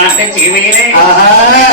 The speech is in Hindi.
మాటకి వేరే ఆహా. అమ్మా